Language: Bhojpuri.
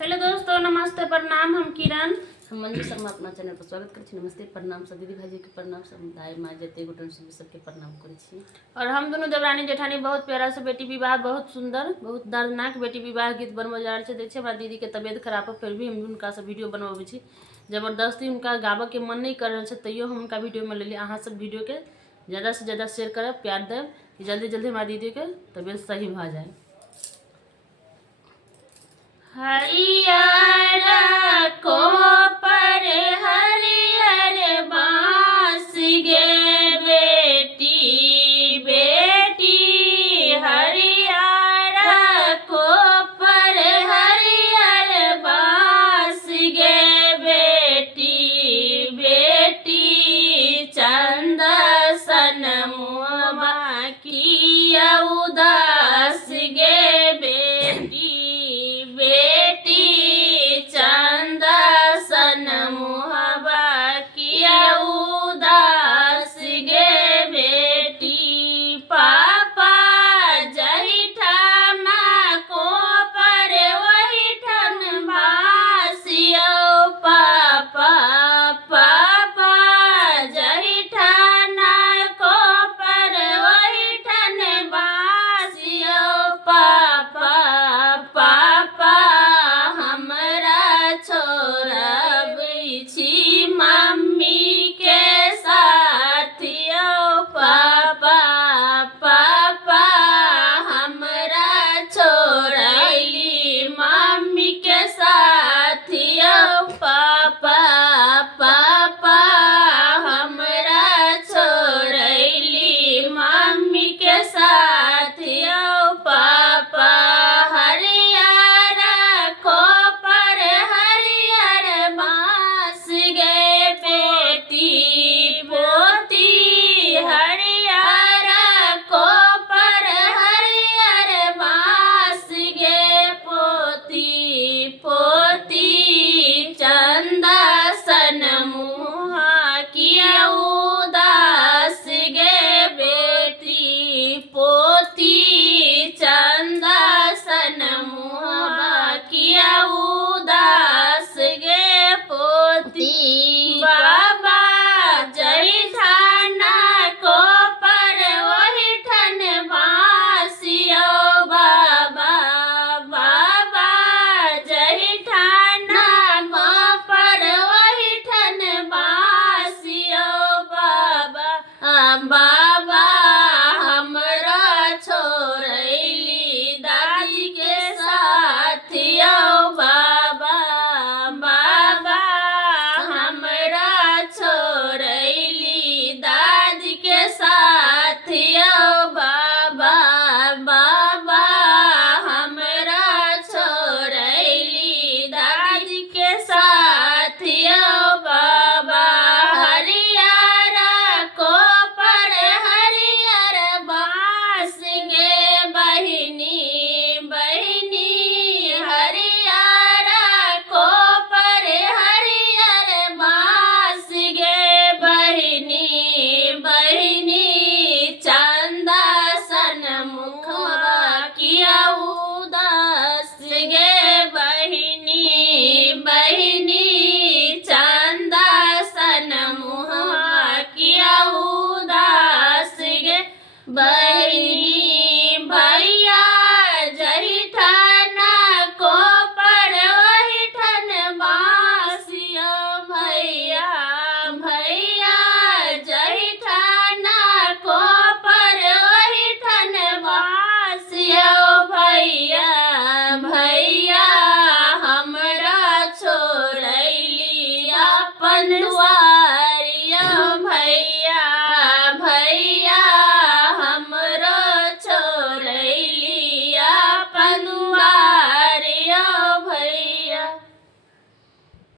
हेलो दोस्तों, नमस्ते प्रणाम। हम किरण, हम मंजू शर्मा अपना चैनल पर स्वागत करै छी। नमस्ते प्रणाम सब दीदी भाई के प्रणाम, सब दाई माँ जते गोटन सबके प्रणाम करै छी। और हम दोनों देवरानी जेठानी बहुत प्यारा से बेटी विवाह, बहुत सुंदर, बहुत दर्दनाक बेटी विवाह गीत बनबल जा रहे थे। हमारा दीदी के तबियत खराब है, फिर भी हम उनका सब वीडियो बनबे छी। जबरदस्ती उनका गाबे के मन नहीं कर रहे थे, तैयो हम उनका वीडियो में ले लिया। अहाँ सब वीडियो के ज़्यादा से ज़्यादा शेयर करब, प्यार देव कि जल्दी जल्दी हमारी दीदी के तबियत सही भ जाए। हरियर